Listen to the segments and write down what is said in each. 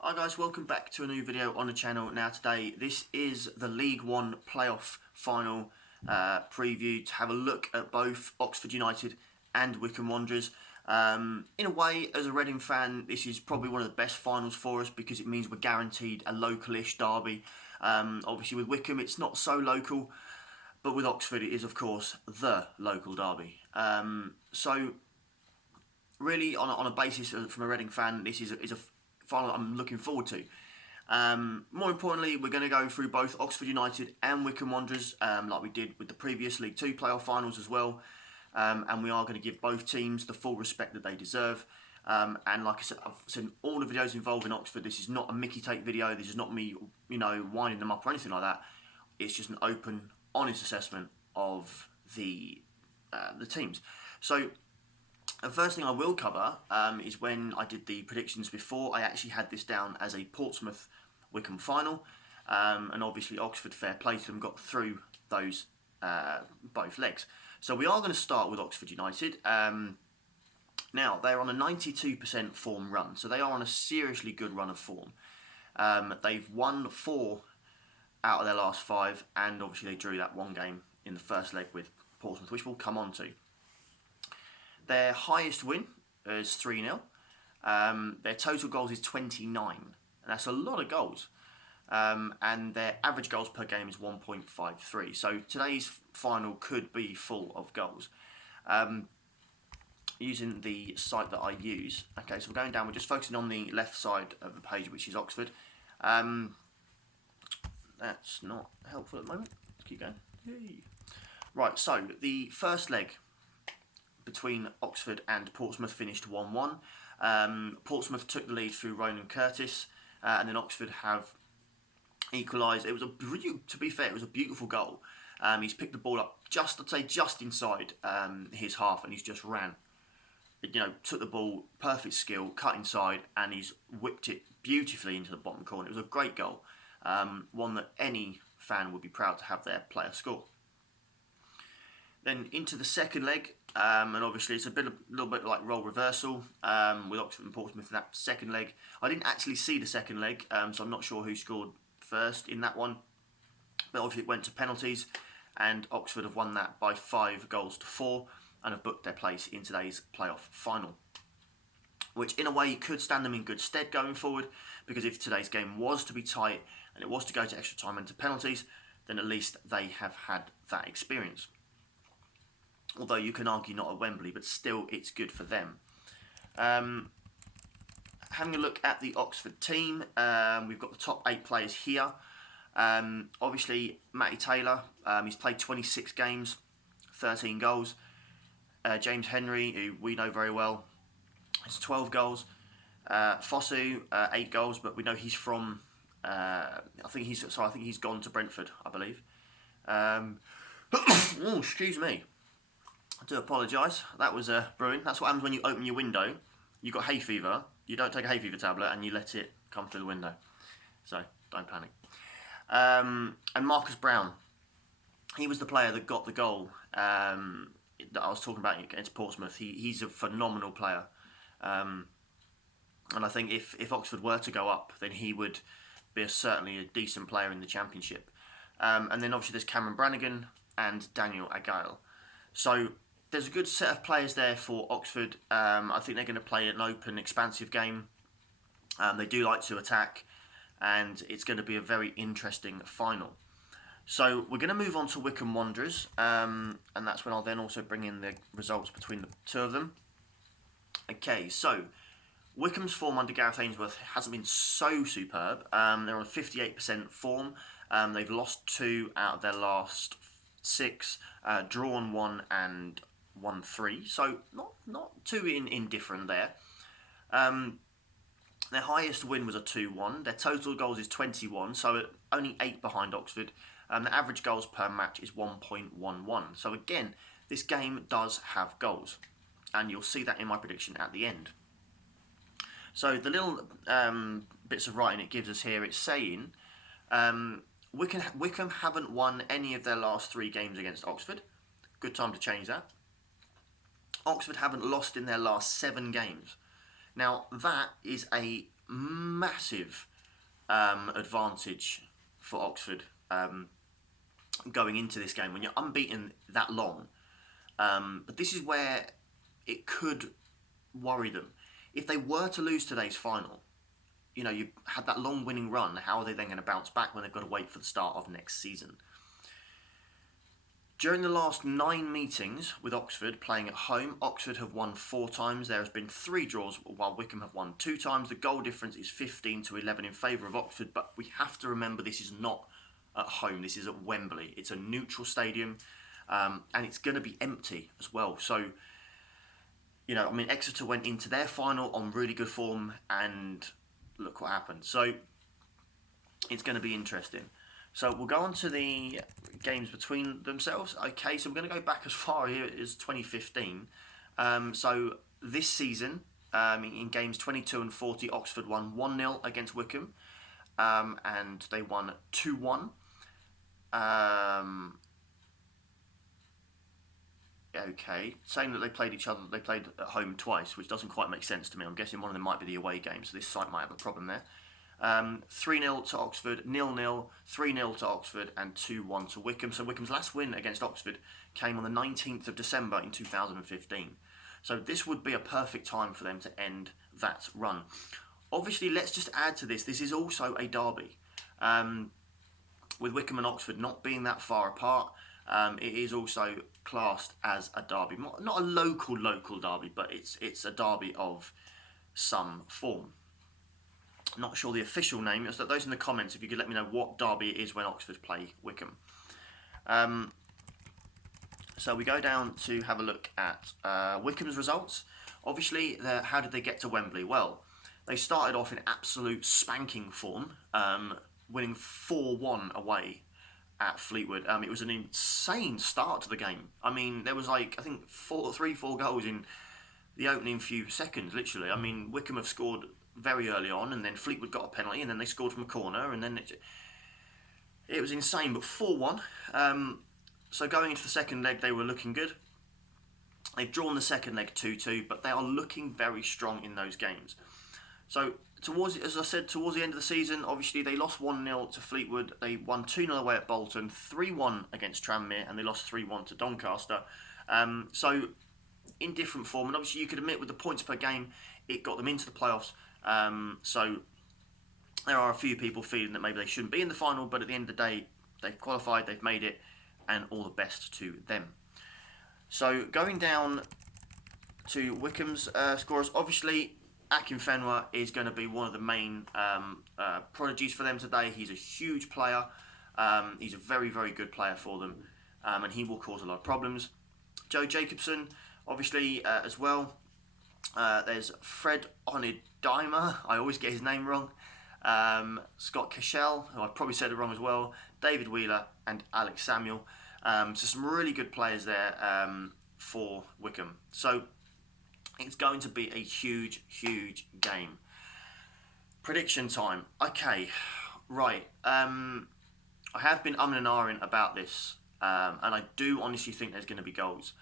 Hi guys, welcome back to a new video on the channel. Now today, this is the League One playoff final preview to have a look at both Oxford United and Wycombe Wanderers. In a way, as a Reading fan, this is probably one of the best finals for us because it means we're guaranteed a local-ish derby. Obviously with Wycombe, it's not so local, but with Oxford, it is of course the local derby. So really, on a basis from a Reading fan, this is a final I'm looking forward to. More importantly, we're going to go through both Oxford United and Wycombe Wanderers, like we did with the previous League Two playoff finals as well. And we are going to give both teams the full respect that they deserve. And like I said, I've said all the videos involving Oxford. This is not a Mickey take video. This is not me, winding them up or anything like that. It's just an open, honest assessment of the teams. So the first thing I will cover is when I did the predictions before. I actually had this down as a Portsmouth-Wycombe final. And obviously Oxford, fair play to them, got through those both legs. So we are going to start with Oxford United. Now, they're on a 92% form run. So they are on a seriously good run of form. They've won 4 out of their last 5. And obviously they drew that one game in the first leg with Portsmouth, which we'll come on to. Their highest win is 3-0. Their total goals is 29, and that's a lot of goals. And their average goals per game is 1.53. So today's final could be full of goals. Using the site that I use. Okay, so we're going down. We're just focusing on the left side of the page, which is Oxford. That's not helpful at the moment. Let's keep going. Yay. Right, so the first leg between Oxford and Portsmouth finished 1-1. Portsmouth took the lead through Ronan Curtis, and then Oxford have equalised. It was to be fair, it was a beautiful goal. He's picked the ball up just inside his half, and he's just ran. Took the ball, perfect skill, cut inside, and he's whipped it beautifully into the bottom corner. It was a great goal, one that any fan would be proud to have their player score. Then into the second leg, and obviously it's a little bit like role reversal with Oxford and Portsmouth in that second leg. I didn't actually see the second leg, so I'm not sure who scored first in that one. But obviously it went to penalties, and Oxford have won that by 5-4 and have booked their place in today's playoff final. Which in a way could stand them in good stead going forward, because if today's game was to be tight and it was to go to extra time and to penalties, then at least they have had that experience. Although you can argue not at Wembley, but still it's good for them. Having a look at the Oxford team, we've got the top 8 players here. Obviously, Matty Taylor, he's played 26 games, 13 goals. James Henry, who we know very well, has 12 goals. Fosu, 8 goals, but we know he's from, I think he's gone to Brentford, I believe. Oh, excuse me. I do apologise. That was brewing. That's what happens when you open your window. You've got hay fever. You don't take a hay fever tablet and you let it come through the window. So don't panic. And Marcus Brown. He was the player that got the goal that I was talking about against Portsmouth. He's a phenomenal player. And I think if Oxford were to go up, then he would be certainly a decent player in the Championship. And then obviously there's Cameron Brannigan and Daniel Agail. So there's a good set of players there for Oxford. I think they're going to play an open, expansive game. They do like to attack, and it's going to be a very interesting final. So we're going to move on to Wycombe Wanderers, and that's when I'll then also bring in the results between the two of them. Okay, so Wycombe's form under Gareth Ainsworth hasn't been so superb. They're on 58% form. They've lost 2 out of their last 6, drawn 1 and won 3, so not too indifferent there. Their highest win was a 2-1. Their total goals is 21, so only 8 behind Oxford. The average goals per match is 1.11. So again, this game does have goals, and you'll see that in my prediction at the end. So the little bits of writing it gives us here, it's saying Wycombe haven't won any of their last 3 games against Oxford. Good time to change that. Oxford haven't lost in their last 7 games. Now, that is a massive advantage for Oxford going into this game when you're unbeaten that long. But this is where it could worry them. If they were to lose today's final, you know, you had that long winning run, how are they then going to bounce back when they've got to wait for the start of next season? During the last 9 meetings with Oxford playing at home, Oxford have won 4 times. There has been 3 draws, while Wycombe have won 2 times. The goal difference is 15-11 in favour of Oxford, but we have to remember this is not at home. This is at Wembley. It's a neutral stadium, and it's going to be empty as well. So, you know, I mean, Exeter went into their final on really good form, and look what happened. So, it's going to be interesting. So we'll go on to the games between themselves. Okay, so we're going to go back as far here as 2015. So this season, in games 22 and 40, Oxford won 1-0 against Wycombe, and they won 2-1. Okay, saying that they played each other, they played at home twice, which doesn't quite make sense to me. I'm guessing one of them might be the away game, so this site might have a problem there. 3-0 to Oxford, 0-0, 3-0 to Oxford, and 2-1 to Wycombe. So Wycombe's last win against Oxford came on the 19th of December in 2015. So this would be a perfect time for them to end that run. Obviously, let's just add to this. This is also a derby. With Wycombe and Oxford not being that far apart, it is also classed as a derby. Not a local derby, but it's a derby of some form. Not sure the official name. So those in the comments, if you could let me know what derby it is when Oxford play Wycombe. So we go down to have a look at Wycombe's results. Obviously, how did they get to Wembley? Well, they started off in absolute spanking form, winning 4-1 away at Fleetwood. It was an insane start to the game. I mean, there was like, I think, 4 goals in the opening few seconds, literally. I mean, Wycombe have scored very early on, and then Fleetwood got a penalty, and then they scored from a corner, and then it was insane. But 4-1. So going into the second leg, they were looking good. They've drawn the second leg 2-2, but they are looking very strong in those games. So as I said, towards the end of the season, obviously they lost 1-0 to Fleetwood. They won 2-0 away at Bolton, 3-1 against Tranmere, and they lost 3-1 to Doncaster. So in different form, and obviously you could admit with the points per game, it got them into the playoffs. So there are a few people feeling that maybe they shouldn't be in the final, but at the end of the day, they've qualified, they've made it, and all the best to them. So going down to Wycombe's scorers, obviously Akinfenwa is going to be one of the main prodigies for them today. He's a huge player. He's a very, very good player for them, and he will cause a lot of problems. Joe Jacobson, obviously, as well. There's Fred Onidima, I always get his name wrong. Scott Cashel, who I've probably said it wrong as well. David Wheeler and Alex Samuel. So some really good players there for Wycombe. So it's going to be a huge, huge game. Prediction time. Okay, right. I have been umming and ahhing about this, and I do honestly think there's going to be goals.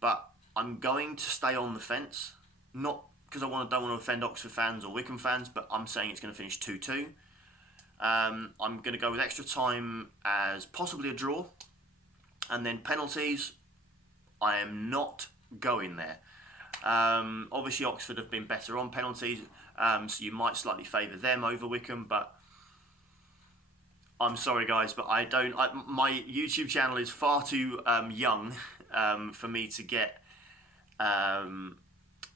But I'm going to stay on the fence. Not because I don't want to offend Oxford fans or Wycombe fans, but I'm saying it's going to finish 2-2. I'm going to go with extra time as possibly a draw. And then penalties, I am not going there. Obviously, Oxford have been better on penalties, so you might slightly favour them over Wycombe, but I'm sorry, guys, but my YouTube channel is far too young for me to get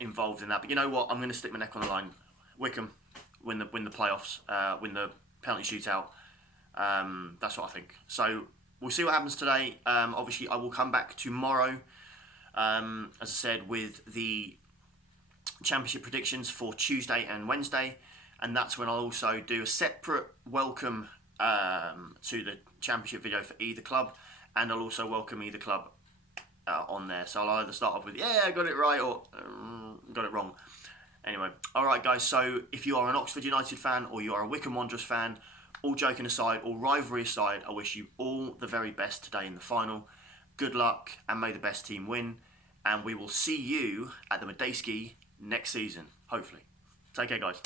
involved in that. But you know what? I'm going to stick my neck on the line. Wycombe win the playoffs, win the penalty shootout. That's what I think. So we'll see what happens today. Obviously, I will come back tomorrow, as I said, with the championship predictions for Tuesday and Wednesday, and that's when I'll also do a separate welcome to the championship video for either club, and I'll also welcome either club on there. So I'll either start off with, yeah, I got it right, or got it wrong. Anyway, alright guys, so if you are an Oxford United fan or you are a Wycombe Wanderers fan, all joking aside, all rivalry aside, I wish you all the very best today in the final. Good luck, and may the best team win, and we will see you at the Madejski next season, hopefully. Take care, guys.